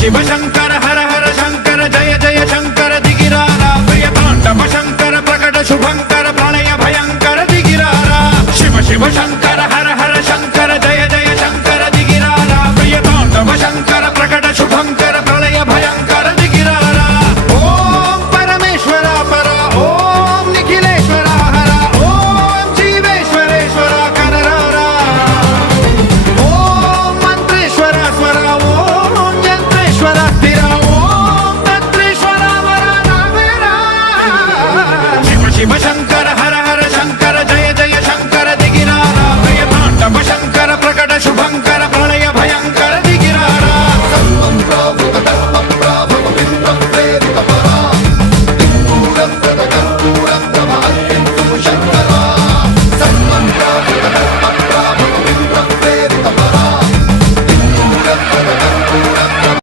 शिव शंकर हर हर शंकर जय जय शंकर दिगिरारा प्रिय तांडव शंकर प्रकट शुभंकर प्रलय भयंकर दिगिरारा शिव शिव शंकर